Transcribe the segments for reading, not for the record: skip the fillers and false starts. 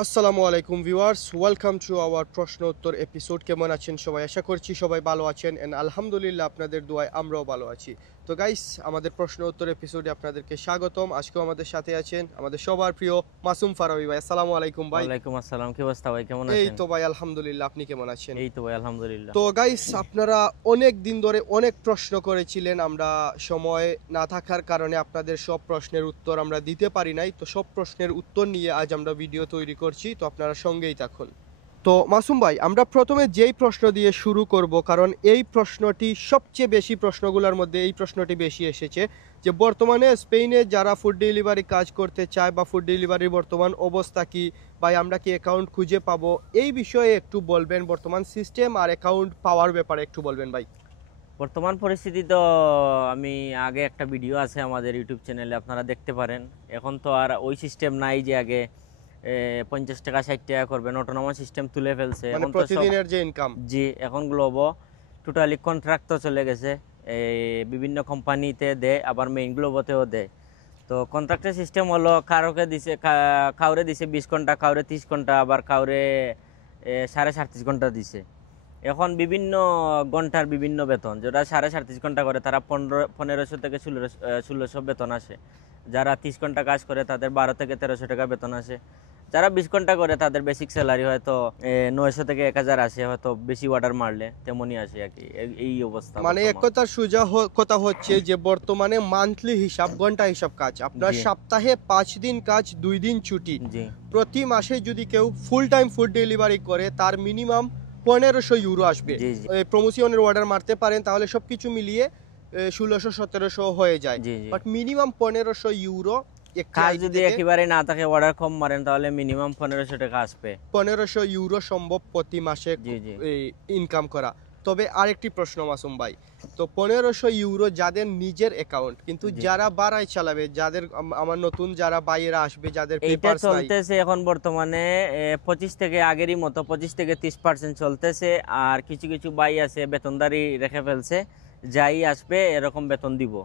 আসসালামু আলাইকুম viewers, welcome to our প্রশ্ন উত্তর এপিসোড। কেমন আছেন সবাই? আশা করছি সবাই ভালো আছেন এন্ড আলহামদুলিল্লাহ আপনাদের দোয়ায় আমরাও ভালো আছি। তো গাইস, আমাদের প্রশ্ন উত্তর এপিসোডে আপনাদেরকে স্বাগতম। আজকেও আমাদের সাথে আছেন আমাদের সবার প্রিয় মাসুম ফারাবী ভাই। আসসালামু আলাইকুম ভাই। ওয়ালাইকুম আসসালাম। কি অবস্থা ভাই, কেমন এই আছেন? তো ভাই আলহামদুলিল্লাহ, আপনি কেমন আছেন? এই তো ভাই আলহামদুলিল্লাহ। তো গাইস, আপনারা অনেক দিন ধরে অনেক প্রশ্ন করেছিলেন, আমরা সময় না থাকার কারণে আপনাদের সব প্রশ্নের উত্তর আমরা দিতে পারি নাই। তো সব প্রশ্নের উত্তর নিয়ে আজ আমরা ভিডিও তৈরি করছি, তো আপনারা সঙ্গেই থাকুন। তো মাসুম ভাই, আমরা প্রথমে যেই প্রশ্ন দিয়ে শুরু করব, কারণ এই প্রশ্নটি সবচেয়ে বেশি প্রশ্নগুলোর মধ্যে এই প্রশ্নটি বেশি এসেছে, যে বর্তমানে স্পেনে যারা ফুড ডেলিভারি কাজ করতে চায় বা ফুড ডেলিভারির বর্তমান অবস্থা কি, ভাই আমরা কি অ্যাকাউন্ট খুঁজে পাবো, এই বিষয়ে একটু বলবেন। বর্তমান সিস্টেম আর অ্যাকাউন্ট পাওয়ার ব্যাপারে একটু বলবেন ভাই। বর্তমান পরিস্থিতি তো আমি আগে একটা ভিডিও আছে আমাদের ইউটিউব চ্যানেলে, আপনারা দেখতে পারেন। এখন তো আর ওই সিস্টেম নাই যে আগে 50 টাকা 60 টাকা করবেন, অটোনোমাস সিস্টেম তুলে ফেলছে মানে এখন তো সব। প্রতিদিনের যে ইনকাম। জি, এখন গ্লোবো টোটালি কন্ট্রাক্ট তো চলে গেছে। এই বিভিন্ন কোম্পানিতে দেয়, আবার মেইন গ্লোবোতেও দেয়। তো কন্ট্রাক্টের সিস্টেম হলো কারোকে দিছে, কাউরে দিছে 20 ঘন্টা, কাউরে 30 ঘন্টা, আবার কাউরে 37.5 ঘন্টা দিছে। এখন বিভিন্ন ঘন্টার বিভিন্ন বেতন, যারা 37.5 ঘন্টা করে তারা 1500 থেকে 1600 বেতন আসে। যারা 30 ঘন্টা কাজ করে তাদের 12 থেকে 1300 টাকা বেতন আসে। যারা 20 ঘন্টা করে তাদের বেসিক স্যালারি হয়তো 900 থেকে 1000 আসে, হয়তো বেশি অর্ডার মারলে তেমনই আসে আর কি। এই অবস্থা মানে এক বর্তমান। কথার সোজা কথা হচ্ছে যে বর্তমানে মান্থলি হিসাব, ঘন্টা হিসাব কাজ, আপনার জি সপ্তাহে 5 দিন কাজ, 2 দিন ছুটি। জি প্রতি মাসে যদি কেউ ফুল টাইম ফুড ডেলিভারি করে তার মিনিমাম 1500 ইউরো আসবে। জি জি প্রমোশনের অর্ডার মারতে পারেন তাহলে সব কিছু মিলিয়ে 1600-1700 হয়ে যায়। জি জি বাট মিনিমাম 1500 ইউরো একটি কাজ আইডি যদি থেকে। একেবারে না থাকে, অর্ডার কম মারেন, তাহলে মিনিমাম 1500 টাকা আসবে। 1500 ইউরো সম্ভব প্রতি মাসে জি জি ইনকাম করা। তবে আরেকটি প্রশ্ন মাসুম ভাই, তো 1500 ইউরো যাদের নিজের অ্যাকাউন্ট, কিন্তু জি যারা বাড়াই চালাবে, যাদের আমার নতুন যারা বাইরে আসবে, যাদের এইটা পেপারস নাই। চলতেছে এখন বর্তমানে 25 থেকে, আগেরই মতো 25 থেকে 30% চলতেছে। আর কিছু কিছু ভাই আছে বেতনদারি রেখে ফেলছে, যাই আসবে এরকম বেতন দিব।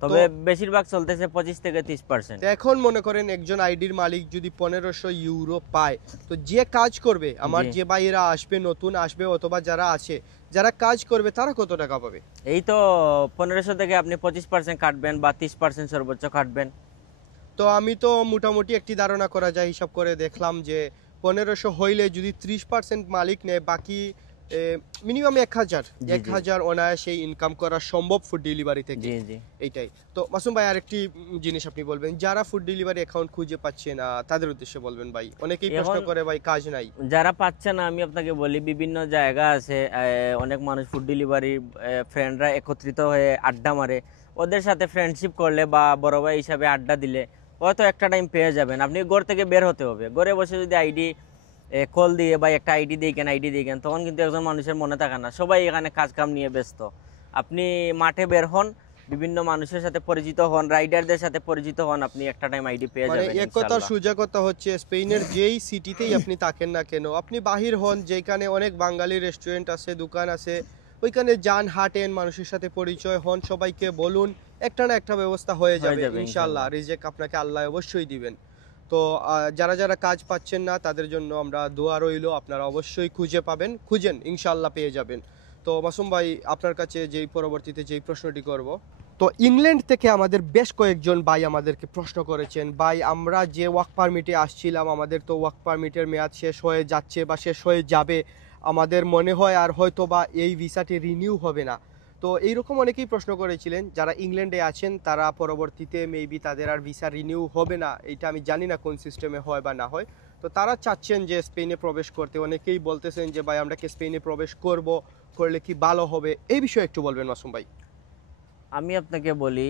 তো তবে বেশিরভাগ চলতেছে 25 থেকে 30%। তো এখন মনে করেন একজন আইডির মালিক যদি 1500 ইউরো পায়, তো যে কাজ করবে, আমার জি, যে বাইরা আসবে, নতুন আসবে, অথবা যারা আছে, যারা কাজ করবে তারা কত টাকা পাবে? এই তো 1500 থেকে আপনি 25% কাটবেন বা 30% সর্বোচ্চ কাটবেন। তো আমি তো মোটামুটি একটি ধারণা করা যায়, হিসাব করে দেখলাম যে 1500 হইলে যদি 30% মালিক নেয়, বাকি মিনিমাম 1000 জি জি 1000 অনায়াসে ইনকাম করা সম্ভব ফুড ডেলিভারি থেকে। জি জি এইটাই। তো মাসুম ভাই, আরেকটি জিনিস আপনি বলবেন, যারা ফুড ডেলিভারি অ্যাকাউন্ট খুঁজে পাচ্ছে না তাদের উদ্দেশ্যে বলবেন ভাই। অনেকেই প্রশ্ন এখন করে ভাই, কাজ নাই। যারা পাচ্ছে না, আমি আপনাকে বলি বিভিন্ন জায়গা আছে, অনেক মানুষ ফুড ডেলিভারি ফ্রেন্ডরা একত্রিত হয়ে আড্ডা মারে। ওদের সাথে ফ্রেন্ডশিপ করলে বা বড় ভাই হিসাবে আড্ডা দিলে হয়তো একটা টাইম পেয়ে যাবেন। আপনি ঘর থেকে বের হতে হবে, ঘরে বসে যদি আইডি কল দিয়ে বা একটা আইডি দিয়ে কেন, আইডি দিয়ে কেন, তখন কিন্তু একজন মানুষের মনে থাকে না, সবাই এখানে কাজ কাম নিয়ে ব্যস্ত। আপনি মাঠে বের হন, বিভিন্ন মানুষের সাথে পরিচিত হন, রাইডারদের সাথে পরিচিত হন, আপনি একটা টাইম আইডি পেয়ে মানে যাবেন এক কথার ইনশাল্লাহ। সোজা কথা হচ্ছে, স্পেনের যেই সিটিতেই আপনি থাকেন না কেন, আপনি বাহির হন, যেখানে অনেক বাঙালি রেস্টুরেন্ট আছে, দোকান আছে, ওইখানে যান, হাঁটেন, মানুষের সাথে পরিচয় হন, সবাইকে বলুন, একটা না একটা ব্যবস্থা হয়ে হয়ে যাবে যাবে ইনশাল্লাহ। ইনশাল্লাহ। রিজেক আপনাকে আল্লাহ অবশ্যই দিবেন। তো যারা যারা কাজ পাচ্ছেন না তাদের জন্য আমরা দোয়া রইল, আপনারা অবশ্যই খুঁজে পাবেন, খুঁজেন, ইনশাল্লাহ পেয়ে যাবেন। তো মাসুম ভাই, আপনার কাছে যেই পরবর্তীতে যেই প্রশ্নটি করব, তো ইংল্যান্ড থেকে আমাদের বেশ কয়েকজন ভাই আমাদেরকে প্রশ্ন করেছেন, ভাই আমরা যে ওয়ার্ক পারমিটে আসছিলাম, আমাদের তো ওয়ার্ক পারমিটের মেয়াদ শেষ হয়ে যাচ্ছে বা শেষ হয়ে যাবে, আমাদের মনে হয় আর হয়তো বা এই ভিসাটি রিনিউ হবে না। তো এইরকম অনেকেই প্রশ্ন করেছিলেন, যারা ইংল্যান্ডে আছেন তারা পরবর্তীতে মেবি তাদের আর ভিসা রিনিউ হবে না, এটা আমি জানি না কোন সিস্টেমে হয় বা না হয়। তো তারা চাচ্ছেন যে স্পেনে প্রবেশ করতে, অনেকেই বলতেছেন যে ভাই আমরা কি স্পেনে প্রবেশ করব, করলে কি ভালো হবে, এই বিষয়ে একটু বলবেন মাসুম ভাই। আমি আপনাকে বলি,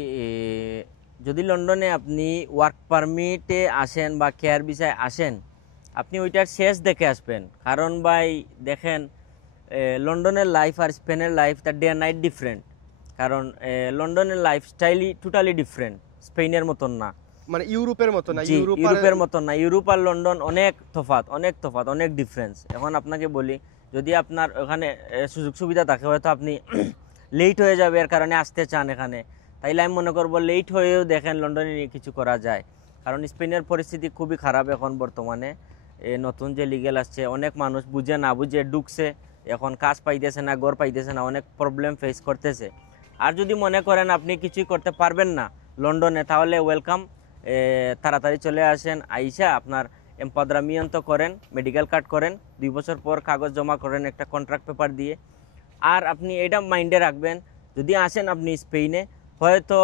যদি লন্ডনে আপনি ওয়ার্ক পারমিটে আসেন বা কেয়ার ভিসায় আসেন, আপনি ওইটার শেষ দেখে আসবেন। কারণ ভাই দেখেন, লন্ডনের লাইফ আর স্পেনের লাইফ, তার ডে আর নাইট ডিফারেন্ট। কারণ লন্ডনের লাইফস্টাইলই টোটালি ডিফারেন্ট, স্পেনের মতন না। মানে ইউরোপের মতো না, জি, ইউরোপ আর ইউরোপের মতন না। ইউরোপ আর লন্ডন অনেক তফাৎ, অনেক তফাৎ, অনেক ডিফারেন্স। এখন আপনাকে বলি, যদি আপনার ওখানে সুযোগ সুবিধা থাকে, হয়তো আপনি লেট হয়ে যাবে এর কারণে আসতে চান এখানে, তাইলে আমি মনে করবো লেট হয়েও দেখেন লন্ডনে নিয়ে কিছু করা যায়। কারণ স্পেনের পরিস্থিতি খুবই খারাপ এখন বর্তমানে। নতুন যে লিগেল আসছে, অনেক মানুষ বুঝে না বুঝে ঢুকছে, এখন কাজ পাইতেছে না, ঘর পাইতেছে না, অনেক প্রবলেম ফেস করতেছে। আর যদি মনে করেন আপনি কিছুই করতে পারবেন না লন্ডনে, তাহলে ওয়েলকাম, তাড়াতাড়ি চলে আসেন, আইসা আপনার এম্পাদ্রামিয়ন্ত করেন, মেডিকেল কার্ড করেন, 2 বছর পর কাগজ জমা করেন একটা কন্ট্রাক্ট পেপার দিয়ে। আর আপনি এটা মাইন্ডে রাখবেন, যদি আসেন আপনি স্পেনে, হয়তো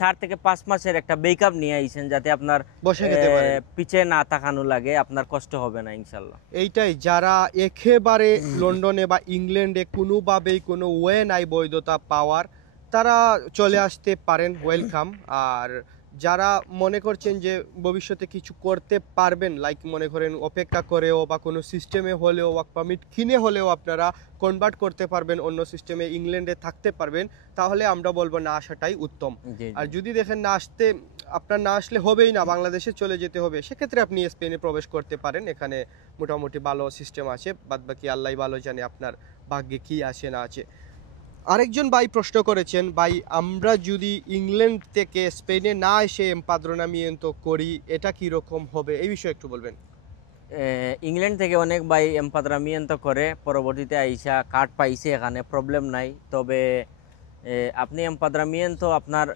4 থেকে 5 মাসের একটা ব্রেকআপ নিয়ে আইসেন, যাতে আপনার বসে যেতে পারেন। পিছে না তাকানো লাগে, আপনার কষ্ট হবে না ইনশাল্লাহ। এইটাই, যারা একেবারে লন্ডনে বা ইংল্যান্ডে কোনোভাবেই কোনো ওয়ে নাই বৈধতা পাওয়ার, তারা চলে আসতে পারেন, ওয়েলকাম। আর যারা মনে করছেন যে ভবিষ্যতে কিছু করতে পারবেন, লাইক মনে করেন অপেক্ষা করেও বা কোনো সিস্টেমে হলেও ওয়ার্ক পারমিট কিনে হলেও আপনারা কনভার্ট করতে পারবেন অন্য সিস্টেমে, ইংল্যান্ডে থাকতে পারবেন, তাহলে আমরা বলবো না আসাটাই উত্তম। জি আর জি যদি দেখেন না আসতে, আপনার না আসলে হবেই না, বাংলাদেশে চলে যেতে হবে, সেক্ষেত্রে আপনি স্পেনে প্রবেশ করতে পারেন। এখানে মোটামুটি ভালো সিস্টেম আছে, বাদবাকি আল্লাহ ভালো জানে আপনার ভাগ্যে কি আছে না আছে। আরেকজন ভাই প্রশ্ন করেছেন, ভাই আমরা যদি ইংল্যান্ড থেকে স্পেনে না এসে এমপাদ্রোনামিয়েন্তো করি, এটা কি রকম হবে, এই বিষয়ে একটু বলবেন। ইংল্যান্ড থেকে অনেক ভাই এম্পাদ্রামিয়ন্ত করে পরবর্তীতে আইসা কার্ড পাইছে, এখানে প্রবলেম নাই। তবে আপনি এম্পাদ্রামিয়ন্ত আপনার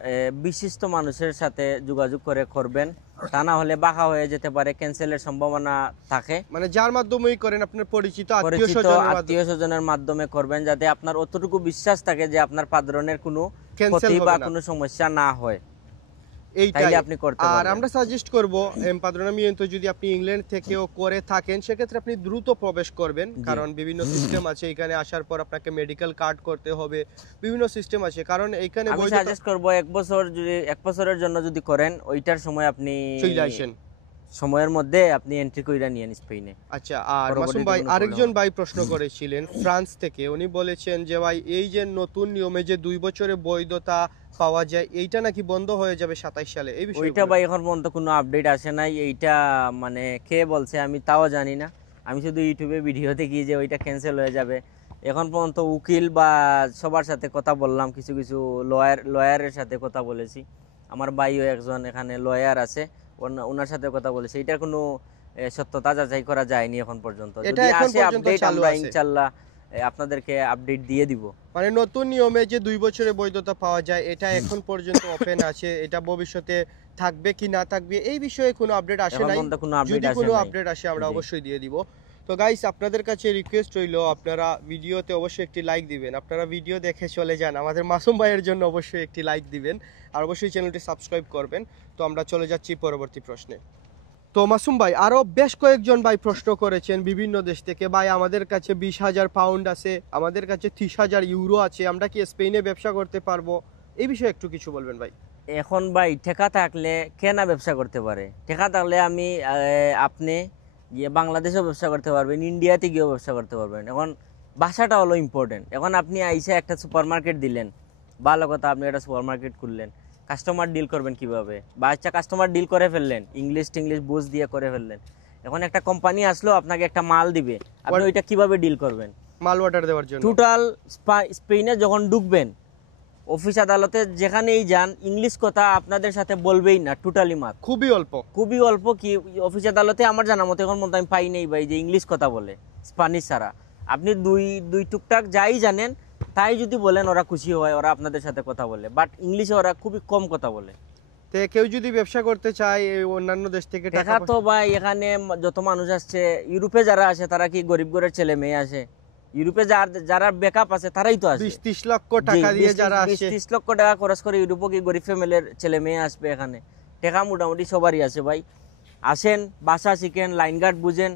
বিশিষ্ট মানুষের সাথে যোগাযোগ করে করবেন, তা না হলে বাঁকা হয়ে যেতে পারে, ক্যান্সেলের সম্ভাবনা থাকে। মানে যার মাধ্যমেই করেন, আপনার পরিচিত আত্মীয় পরিচিত স্বজনের মাধ্যমে আত্মীয় স্বজনের মাধ্যমে করবেন, যাতে আপনার অতটুকু বিশ্বাস থাকে যে আপনার পাদ্রনের কোনো ক্যান্সেল ক্ষতি বা হবে না। কোনো সমস্যা না হয়, এইটাই। তাইলে আপনি করতে আর পারবেন। আমরা সাজেস্ট করব, এমপাদ্রোনামিয়েন্তো যদি আপনি ইংল্যান্ড থেকেও করে থাকেন, সেক্ষেত্রে আপনি দ্রুত প্রবেশ করবেন, জি। কারণ বিভিন্ন সিস্টেম আছে। এখানে আসার পর আপনাকে মেডিকেল কার্ড করতে হবে, বিভিন্ন সিস্টেম আছে, কারণ এখানে আমি বৈধতা সাজেস্ট করব 1 বছর, যদি 1 বছরের জন্য যদি করেন, ওইটার সময় আপনি চলে আসেন। সময়ের মধ্যে আপনি এন্ট্রি কইরা নিয়েন স্পেনে। আচ্ছা, আর পরবর্তীতে মাসুম ভাই কোনো আরেকজন problem ভাই প্রশ্ন করেছিলেন ফ্রান্স থেকে, উনি বলেছেন যে ভাই এই যে নতুন নিয়মে যে 2 বছরে বৈধতা পাওয়া যায়, এইটা নাকি বন্ধ হয়ে যাবে 27 সালে, এই বিষয়ে ওইটা ভাই এখন পর্যন্ত কোনো আপডেট আসে নাই। এইটা মানে কে বলছে আমি তাও জানি না, আমি শুধু ইউটিউবে ভিডিও দেখি যে ওইটা ক্যান্সেল হয়ে যাবে। এখন পর্যন্ত উকিল বা সবার সাথে কথা বললাম, কিছু কিছু লয়ারের সাথে কথা বলেছি, আমার ভাইও একজন এখানে লয়ার আছে, ওনার সাথে কথা বলেছি। এটার কোনো সত্যতা যাচাই করা যায়নি এখন পর্যন্ত। এটা যদি এখন আসে পর্যন্ত আপডেট, চালু আমরা আছে। ইনশাল্লাহ আপনাদেরকে আপডেট দিয়ে দিব। মানে নতুন নিয়মে যে 2 বছরে বৈধতা পাওয়া যায়, এটা এখন পর্যন্ত ওপেন আছে। এটা ভবিষ্যতে থাকবে কি না থাকবে এই বিষয়ে কোনো আপডেট আসে এখন নাই। পর্যন্ত কোনো আপডেট যদি আসে কোনো নাই। আপডেট আসে আমরা জি। অবশ্যই দিয়ে দিব। তো গাইস, আপনাদের কাছে রিকোয়েস্ট রইলো, আপনারা ভিডিওতে অবশ্যই একটি লাইক দিবেন। আপনারা ভিডিও দেখে চলে যান, আমাদের মাসুম ভাইয়ের জন্য অবশ্যই একটি লাইক দিবেন, আর অবশ্যই চ্যানেলটি সাবস্ক্রাইব করবেন। তো আমরা চলে যাচ্ছি পরবর্তী প্রশ্নে। তো মাসুম ভাই, আরো বেশ কয়েকজন ভাই প্রশ্ন করেছেন বিভিন্ন দেশ থেকে, ভাই আমাদের কাছে 20,000 পাউন্ড আছে, আমাদের কাছে 30,000 ইউরো আছে, আমরা কি স্পেনে ব্যবসা করতে পারবো, এই বিষয়ে একটু কিছু বলবেন ভাই। এখন ভাই ঠেকা থাকলে কে না ব্যবসা করতে পারে? ঠেকা থাকলে আপনি গিয়ে বাংলাদেশেও ব্যবসা করতে পারবেন, ইন্ডিয়াতে গিয়েও ব্যবসা করতে পারবেন। এখন ভাষাটা হলো ইম্পর্টেন্ট। এখন আপনি আইসা একটা সুপার মার্কেট দিলেন, ভালো কথা, আপনি একটা সুপার মার্কেট খুললেন, কাস্টমার ডিল করবেন কিভাবে? বা আচ্ছা কাস্টমার ডিল করে ফেললেন, ইংলিশ টিংলিশ বুঝ দিয়ে করে ফেললেন, এখন একটা কোম্পানি আসলো আপনাকে একটা মাল দিবে, আপনি ওইটা কিভাবে ডিল করবেন? মাল অর্ডার দেওয়ার জন্য টোটাল স্পেনে যখন ঢুকবেন, অফিস আদালতে যেখানেই যান, ইংলিশ কথা আপনাদের সাথে বলবেই না, টোটালি মাত, খুবই অল্প। খুবই অল্প। কি অফিস আদালতে আমার জানা মতো এখন মতো আমি পাই নেই ভাই যে ইংলিশ কথা বলে, স্প্যানিশ ছাড়া। আপনি দুই টুকটাক যাই জানেন তাই যদি বলেন, ওরা খুশি হয়, ওরা আপনাদের সাথে কথা বলে, বাট ইংলিশে ওরা খুবই কম কথা বলে। তো কেউ যদি ব্যবসা করতে চায় এই অন্যান্য দেশ থেকে টাকা দেখা তো ভাই এখানে যত মানুষ আসছে, ইউরোপে যারা আসে তারা কি গরিব ঘরের ছেলে মেয়ে আসে? ইউরোপে যারা ব্যাকআপ আছে তারাই তো আসে। 20-30 লক্ষ টাকা দিয়ে যারা আসে, 30 লক্ষ টাকা খরচ করে ইউরোপে কি গরিব ফ্যামিলির ছেলে মেয়ে আসবে এখানে? টাকা মোটামুটি সবারই আছে ভাই। আসেন, ভাষা শিখেন, লাইন গার্ড বুঝেন,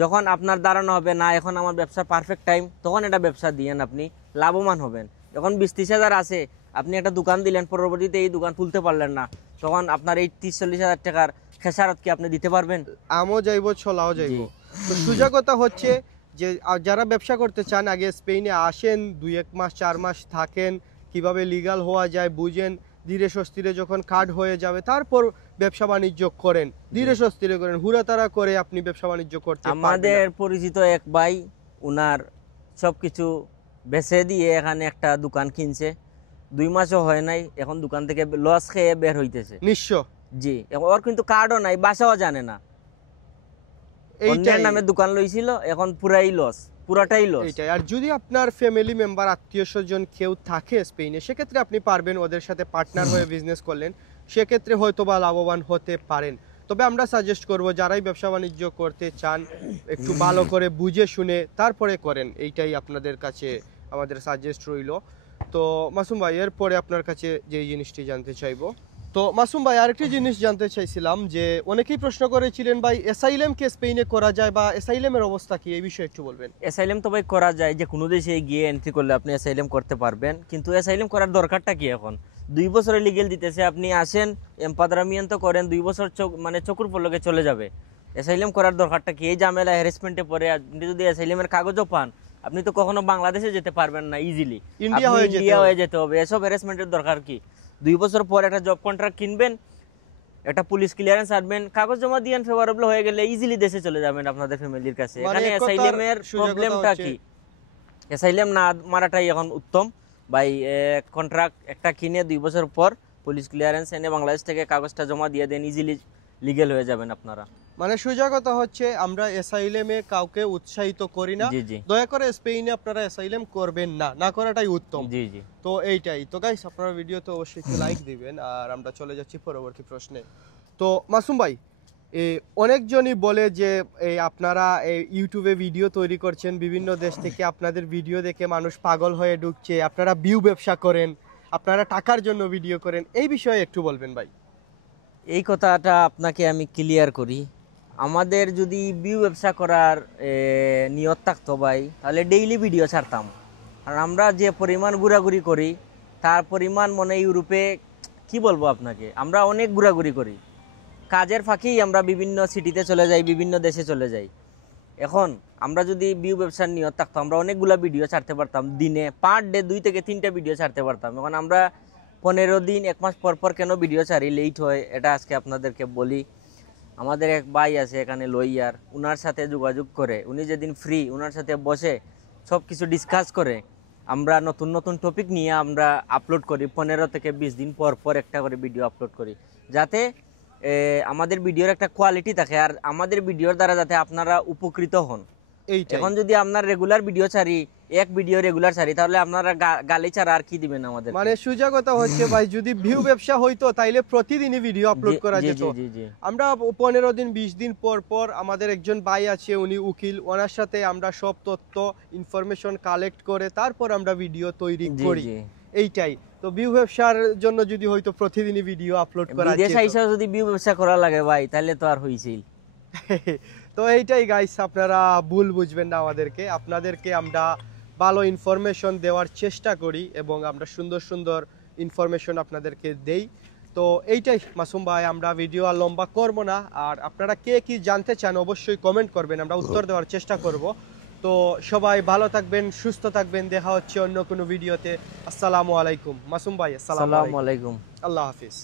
যখন আপনার দাঁড়ানো হবে না এখন আমার ব্যবসা পারফেক্ট টাইম, তখন এটা ব্যবসা দিয়েন, আপনি লাভবান হবেন। যখন 20-30 হাজার আছে, আপনি একটা দোকান দিলেন, পরবর্তীতে এই দোকান তুলতে পারলেন না, তখন আপনার এই 30-40 হাজার টাকার খেসারত কি আপনি দিতে পারবেন? আমও যাইব, ছলাও যাইব। জি। তো সোজা কথা হচ্ছে যে যারা ব্যবসা করতে চান, আগে স্পেনে আসেন, 2-1 মাস 4 মাস থাকেন, কিভাবে লিগাল হওয়া যায় বুঝেন, ধীরে সুস্থিরে যখন কার্ড হয়ে যাবে তারপর ব্যবসা বাণিজ্য করেন, ধীরে সুস্থিরে করেন, হুড়াতাড়া করে আপনি ব্যবসা বাণিজ্য করতে পারবেন না। আমাদের পরিচিত এক ভাই, উনার সবকিছু বেচে দিয়ে এখানে একটা দোকান কিনছে, 2 মাসও হয় নাই, এখন দোকান থেকে লস খেয়ে বের হইতেছে। নিঃস্ব। জি, ওর কিন্তু কার্ডও নাই, বাসাও জানে না। অন্যের নামে দোকান লইছিল, এখন পুরাটাই লস। এইটাই। আর যদি আপনার ফ্যামিলি মেম্বার, আত্মীয় স্বজন কেউ থাকে স্পেনে, সেক্ষেত্রে আপনি পারবেন, ওদের সাথে পার্টনার হয়ে বিজনেস করলেন, সেক্ষেত্রে হয়তো বা লাভবান হতে পারেন। তবে আমরা সাজেস্ট করব যারাই ব্যবসা বাণিজ্য করতে চান একটু ভালো করে বুঝে শুনে তারপরে করেন, এইটাই আপনাদের কাছে আমাদের সাজেস্ট রইল। তো মাসুম ভাই, এরপরে আপনার কাছে যে জিনিসটি জানতে চাইবো, তো মাসুম ভাই আরেকটি জিনিস জানতে চাইছিলাম যে অনেকেই প্রশ্ন করেছিলেন ভাই অ্যাসাইলাম কে স্পেনে করা যায় বা অ্যাসাইলামের অবস্থা কি, এই বিষয়ে একটু বলবেন। অ্যাসাইলাম তো ভাই করা যায়, যে কোনো দেশে গিয়ে এন্ট্রি করলে আপনি অ্যাসাইলাম করতে পারবেন, কিন্তু অ্যাসাইলাম করার দরকারটা কি এখন? 2 বছরের লিগেল দিতেছে, আপনি আসেন এম্পাদ্রামিয়ান তো করেন, 2 বছর মানে চকুর পলকে চলে যাবে। অ্যাসাইলাম করার দরকারটা কি? এই ঝামেলা হ্যারাসমেন্টে পরে আপনি যদি অ্যাসাইলামের কাগজও পান, আপনি তো কখনো বাংলাদেশে যেতে পারবেন না ইজিলি, ইন্ডিয়া হয়ে যেতে হবে। এসব হ্যারাসমেন্টের দরকার কি? 2 বছর পর একটা জব কন্ট্রাক্ট কিনবেন, একটা পুলিশ ক্লিয়ারেন্স আনবেন, কাগজ জমা দিয়েন, ফেভারেবল হয়ে গেলে ইজিলি দেশে চলে যাবেন আপনাদের ফ্যামিলির কাছে। এখানে অ্যাসাইলামের প্রবলেমটা কি? অ্যাসাইলাম না মারাটাই এখন উত্তম ভাই। কন্ট্রাক্ট একটা কিনে 2 বছর পর পুলিশ ক্লিয়ারেন্স এনে বাংলাদেশ থেকে কাগজটা জমা দিয়ে দেন, ইজিলি লিগ্যাল হয়ে যাবেন আপনারা। মানে সোজা কথা হচ্ছে আমরা অ্যাসাইলামে কাউকে উৎসাহিত করি না, জি জি দয়া করে স্পেনে আপনারা অ্যাসাইলাম করবেন না, না করাটাই উত্তম। জি জি তো এইটাই তো গাইস, আপনারা ভিডিওতে অবশ্যই একটু লাইক দিবেন। আর আমরা চলে যাচ্ছি পরবর্তী প্রশ্নে। তো মাসুম ভাই, অনেকজনই বলে যে আপনারা ইউটিউবে ভিডিও তৈরি করছেন, বিভিন্ন দেশ থেকে আপনাদের ভিডিও দেখে মানুষ পাগল হয়ে ঢুকছে, আপনারা ভিউ ব্যবসা করেন, আপনারা টাকার জন্য ভিডিও করেন, এই বিষয়ে একটু বলবেন ভাই। এই কথাটা আপনাকে আমি ক্লিয়ার করি। আমাদের যদি ভিউ ব্যবসা করার নিয়ত থাকতো ভাই, তাহলে ডেইলি ভিডিও ছাড়তাম। আর আমরা যে পরিমাণ ঘোরাঘুরি করি, তার পরিমাণ মনে ইউরোপে কি বলবো আপনাকে, আমরা অনেক ঘোরাঘুরি করি। কাজের ফাঁকেই আমরা বিভিন্ন সিটিতে চলে যাই, বিভিন্ন দেশে চলে যাই। এখন আমরা যদি ভিউ ব্যবসার নিয়ত থাকতো, আমরা অনেকগুলা ভিডিও ছাড়তে পারতাম, দিনে পার ডে 2 থেকে 3টা ভিডিও ছাড়তে পারতাম। এখন আমরা 15 দিন 1 মাস পর পর কেন ভিডিও ছাড়ি, লেট হয়, এটা আজকে আপনাদেরকে বলি। আমাদের এক ভাই আছে এখানে লইয়ার, উনার সাথে যোগাযোগ করে, উনি যেদিন ফ্রি ওনার সাথে বসে সব কিছু ডিসকাস করে আমরা নতুন নতুন টপিক নিয়ে আমরা আপলোড করি। 15 থেকে 20 দিন পর পর একটা করে ভিডিও আপলোড করি, যাতে আমাদের ভিডিওর একটা কোয়ালিটি থাকে, আর আমাদের ভিডিওর দ্বারা যাতে আপনারা উপকৃত হন। এখন যদি আপনার রেগুলার ভিডিও ছাড়ি, এক ভিডিও রেগুলার ছাড়ি, তাহলে আপনারা গালি ছাড়া আর কি দিবেন আমাদের? মানে সোজা কথা হচ্ছে ভাই, যদি ভিউ ব্যবসা হইতো তাইলে প্রতিদিনই ভিডিও আপলোড করা যেত। আমরা 15 দিন 20 দিন পর পর, আমাদের একজন ভাই আছে উনি উকিল, ওনার সাথে আমরা সব তথ্য ইনফরমেশন কালেক্ট করে তারপর আমরা ভিডিও তৈরি করি, এইটাই। তো ভিউ ব্যবসার জন্য যদি হয়তো প্রতিদিনই ভিডিও আপলোড করা যেত, বিদেশ আইসা যদি ভিউ ব্যবসা করা লাগে ভাই, তাহলে তো আর হইছিল। তো এইটাই গাইস, আপনারা ভুল বুঝবেন না আমাদেরকে, আপনাদেরকে আমরা ভালো ইনফরমেশন দেওয়ার চেষ্টা করি এবং আমরা সুন্দর সুন্দর ইনফরমেশন আপনাদেরকে দেই। তো এইটাই মাসুম ভাই, আমরা ভিডিও আর লম্বা করবো না। আর আপনারা কে কি জানতে চান অবশ্যই কমেন্ট করবেন, আমরা উত্তর দেওয়ার চেষ্টা করব। তো সবাই ভালো থাকবেন, সুস্থ থাকবেন, দেখা হচ্ছে অন্য কোনো ভিডিওতে। আসসালামু আলাইকুম মাসুম ভাই। আসসালামু আলাইকুম, আলাইকুম, আল্লাহ হাফিজ।